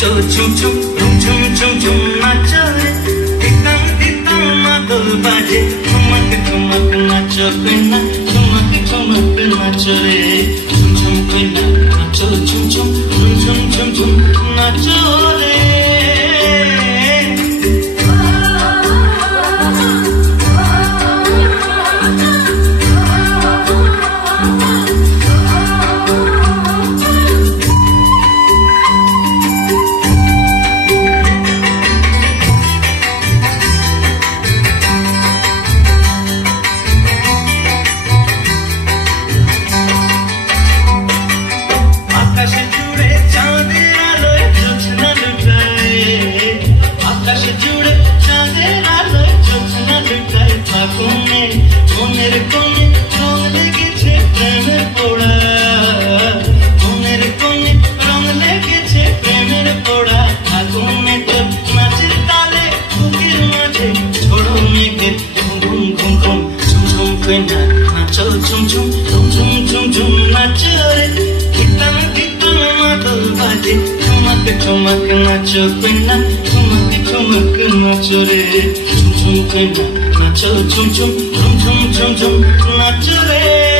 नाचो झुम झुम झुम झुम झुम नाचो रे धितांग धितांग मादल बाजे ठुमक ठुमक नाचो कोइना ठुमक ठुमक नाचो रे झुम झुम कोइना नाचो झुम झुम झुम झुम झुम नाचो रे नाचो झुम झुम झुम झुम झुम नाचो रे धितांग धितांग मादल बाजे ठुमक ठुमक नाचो कोइना ठुमक ठुमक नाचो रे झुम झुम कोइना नाचो झुम झुम झुम झुम झुम झुम नाचो रे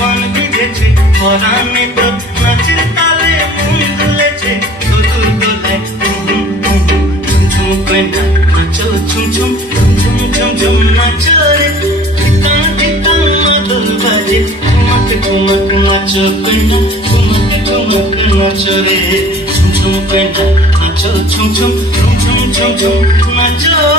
बन बिधेছে পরাণে তো নাচের তালে মন দুলেছে দুদুল দোলায় ঝুম ঝুম কোইনা নাচো ঝুম ঝুম ঝুম ঝুম ঝুম নাচো রে ধিতাং ধিতাং মাদল বাজে ঠুমক ঠুমক নাচো কোইনা ঠুমক ঠুমক নাচো রে ঝুম ঝুম কোইনা নাচো ঝুম ঝুম ঝুম ঝুম ঝুম নাচো